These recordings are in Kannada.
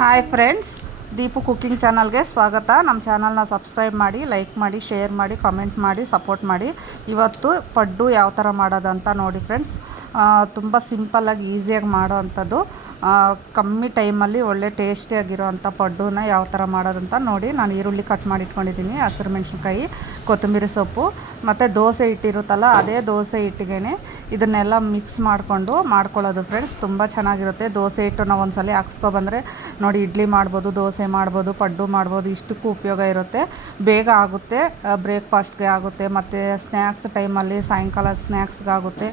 ಹಾಯ್ ಫ್ರೆಂಡ್ಸ್ ದೀಪು ಕುಕ್ಕಿಂಗ್ ಚಾನಲ್ಗೆ ಸ್ವಾಗತ. ನಮ್ಮ ಚಾನಲ್ನ ಸಬ್ಸ್ಕ್ರೈಬ್ ಮಾಡಿ ಲೈಕ್ ಮಾಡಿ ಶೇರ್ ಮಾಡಿ ಕಾಮೆಂಟ್ ಮಾಡಿ ಸಪೋರ್ಟ್ ಮಾಡಿ. ಇವತ್ತು ಪಡ್ಡು ಯಾವ ಥರ ಮಾಡೋದಂತ ನೋಡಿ ಫ್ರೆಂಡ್ಸ್ ತುಂಬ ಸಿಂಪಲ್ಲಾಗಿ ಈಸಿಯಾಗಿ ಮಾಡೋ ಅಂಥದ್ದು ಕಮ್ಮಿ ಟೈಮಲ್ಲಿ ಒಳ್ಳೆ ಟೇಸ್ಟಿಯಾಗಿರೋ ಅಂಥ ಪಡ್ಡುನ ಯಾವ ಥರ ಮಾಡೋದಂತ ನೋಡಿ ನಾನು ಈರುಳ್ಳಿ ಕಟ್ ಮಾಡಿ ಇಟ್ಕೊಂಡಿದ್ದೀನಿ, ಹಸಿರು ಮೆಣಸಿನ್ಕಾಯಿ, ಕೊತ್ತಂಬರಿ ಸೊಪ್ಪು, ಮತ್ತು ದೋಸೆ ಹಿಟ್ಟಿರುತ್ತಲ್ಲ, ಅದೇ ದೋಸೆ ಹಿಟ್ಟಿಗೆ ಇದನ್ನೆಲ್ಲ ಮಿಕ್ಸ್ ಮಾಡಿಕೊಂಡು ಮಾಡ್ಕೊಳ್ಳೋದು ಫ್ರೆಂಡ್ಸ್ ತುಂಬ ಚೆನ್ನಾಗಿರುತ್ತೆ. ದೋಸೆ ಹಿಟ್ಟು ನಾವು ಒಂದ್ಸಲ ಹಾಕ್ಸ್ಕೊಬಂದರೆ ನೋಡಿ ಇಡ್ಲಿ ಮಾಡ್ಬೋದು, ದೋಸೆ ಮಾಡ್ಬೋದು, ಪಡ್ಡು ಮಾಡ್ಬೋದು, ಇಷ್ಟಕ್ಕೂ ಉಪಯೋಗ ಇರುತ್ತೆ. ಬೇಗ ಆಗುತ್ತೆ ಬ್ರೇಕ್ಫಾಸ್ಟ್ಗೆ ಆಗುತ್ತೆ, ಮತ್ತು ಸ್ನ್ಯಾಕ್ಸ್ ಟೈಮಲ್ಲಿ ಸಾಯಂಕಾಲ ಸ್ನ್ಯಾಕ್ಸ್ಗಾಗುತ್ತೆ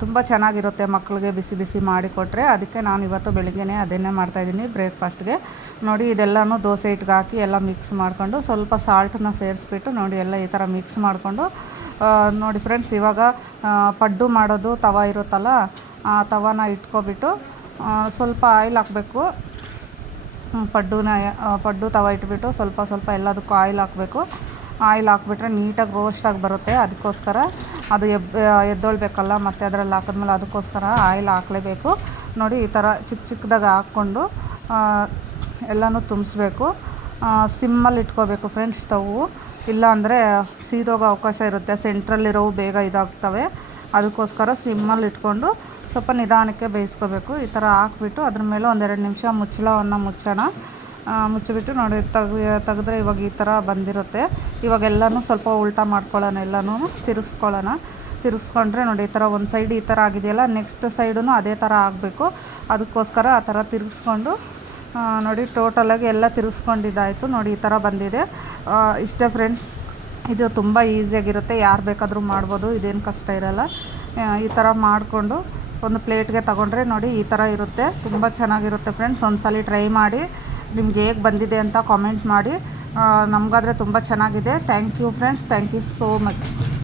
ತುಂಬ ಚೆನ್ನಾಗಿರುತ್ತೆ ಮಕ್ಕಳಿಗೆ ಬಿಸಿ ಬಿಸಿ ಮಾಡಿಕೊಟ್ರೆ ಅದಕ್ಕೆ ನಾನು ಇವತ್ತು ಬೆಳಿಗ್ಗೆನೇ ಅದನ್ನೇ ಮಾಡ್ತಾಯಿದ್ದೀನಿ ಬ್ರೇಕ್ಫಾಸ್ಟ್ಗೆ ನೋಡಿ ಇದೆಲ್ಲನೂ ದೋಸೆ ಹಿಟ್ಟಿಗೆ ಹಾಕಿ ಎಲ್ಲ ಮಿಕ್ಸ್ ಮಾಡಿಕೊಂಡು ಸ್ವಲ್ಪ ಸಾಲ್ಟನ್ನ ಸೇರಿಸ್ಬಿಟ್ಟು ನೋಡಿ ಎಲ್ಲ ಈ ಥರ ಮಿಕ್ಸ್ ಮಾಡಿಕೊಂಡು ನೋಡಿ ಫ್ರೆಂಡ್ಸ್, ಇವಾಗ ಪಡ್ಡು ಮಾಡೋದು ತವ ಇರುತ್ತಲ್ಲ, ಆ ತವಾನ ಇಟ್ಕೊಬಿಟ್ಟು ಸ್ವಲ್ಪ ಆಯಿಲ್ ಹಾಕಬೇಕು. ಪಡ್ಡುನ ಪಡ್ಡು ತವ ಇಟ್ಬಿಟ್ಟು ಸ್ವಲ್ಪ ಸ್ವಲ್ಪ ಎಲ್ಲದಕ್ಕೂ ಆಯಿಲ್ ಹಾಕಬೇಕು. ಆಯಿಲ್ ಹಾಕ್ಬಿಟ್ರೆ ನೀಟಾಗಿ ರೋಸ್ಟಾಗಿ ಬರುತ್ತೆ, ಅದಕ್ಕೋಸ್ಕರ. ಅದು ಎಬ್ ಎದ್ದೊಳ್ಬೇಕಲ್ಲ, ಮತ್ತು ಅದರಲ್ಲಿ ಹಾಕಿದ್ಮೇಲೆ ಅದಕ್ಕೋಸ್ಕರ ಆಯಿಲ್ ಹಾಕಲೇಬೇಕು. ನೋಡಿ, ಈ ಥರ ಚಿಕ್ಕ ಚಿಕ್ಕದಾಗ ಹಾಕ್ಕೊಂಡು ಎಲ್ಲನೂ ತುಂಬಿಸ್ಬೇಕು. ಸಿಮ್ಮಲ್ಲಿ ಇಟ್ಕೋಬೇಕು ಫ್ರೆಂಡ್ಸ್ ಸ್ಟವ್ವು ಇಲ್ಲ ಅಂದರೆ ಸೀದೋಗೋ ಅವಕಾಶ ಇರುತ್ತೆ. ಸೆಂಟ್ರಲ್ಲಿರೋವು ಬೇಗ ಇದಾಗ್ತವೆ. ಅದಕ್ಕೋಸ್ಕರ ಸಿಮ್ಮಲ್ಲಿ ಇಟ್ಕೊಂಡು ಸ್ವಲ್ಪ ನಿಧಾನಕ್ಕೆ ಬೇಯಿಸ್ಕೋಬೇಕು. ಈ ಥರ ಹಾಕ್ಬಿಟ್ಟು ಅದ್ರ ಮೇಲೆ ಒಂದೆರಡು ನಿಮಿಷ ಮುಚ್ಚಳವನ್ನು ಮುಚ್ಚೋಣ. ಮುಚ್ಚಿಬಿಟ್ಟು ನೋಡಿ, ತೆಗ್, ತೆಗೆದ್ರೆ ಇವಾಗ ಈ ಥರ ಬಂದಿರುತ್ತೆ. ಇವಾಗ ಎಲ್ಲನೂ ಸ್ವಲ್ಪ ಉಲ್ಟಾ ಮಾಡ್ಕೊಳ್ಳೋಣ, ಎಲ್ಲನೂ ತಿರುಗಿಸ್ಕೊಳ್ಳೋಣ. ತಿರುಗಿಸ್ಕೊಂಡ್ರೆ ನೋಡಿ, ಈ ಥರ ಒಂದು ಸೈಡ್ ಈ ಥರ ಆಗಿದೆಯಲ್ಲ ನೆಕ್ಸ್ಟ್ ಸೈಡೂ ಅದೇ ಥರ ಆಗಬೇಕು. ಅದಕ್ಕೋಸ್ಕರ ಆ ಥರ ತಿರುಗಿಸ್ಕೊಂಡು ನೋಡಿ ಟೋಟಲಾಗಿ ಎಲ್ಲ ತಿರುಗಿಸ್ಕೊಂಡಿದ್ದಾಯಿತು. ನೋಡಿ, ಈ ಥರ ಬಂದಿದೆ. ಇಷ್ಟೇ ಫ್ರೆಂಡ್ಸ್ ಇದು ತುಂಬ ಈಸಿಯಾಗಿರುತ್ತೆ ಯಾರು ಬೇಕಾದರೂ ಮಾಡ್ಬೋದು, ಇದೇನು ಕಷ್ಟ ಇರಲ್ಲ. ಈ ಥರ ಮಾಡಿಕೊಂಡು ಒಂದು ಪ್ಲೇಟ್ಗೆ ತಗೊಂಡ್ರೆ ನೋಡಿ, ಈ ಥರ ಇರುತ್ತೆ. ತುಂಬ ಚೆನ್ನಾಗಿರುತ್ತೆ ಫ್ರೆಂಡ್ಸ್ ಒಂದ್ಸಲ ಟ್ರೈ ಮಾಡಿ, ನಿಮ್ಗೆ ಹೇಗೆ ಬಂದಿದೆ ಅಂತ ಕಾಮೆಂಟ್ ಮಾಡಿ. ನಮಗಾದರೆ ತುಂಬ ಚೆನ್ನಾಗಿದೆ. Thank you friends thank you so much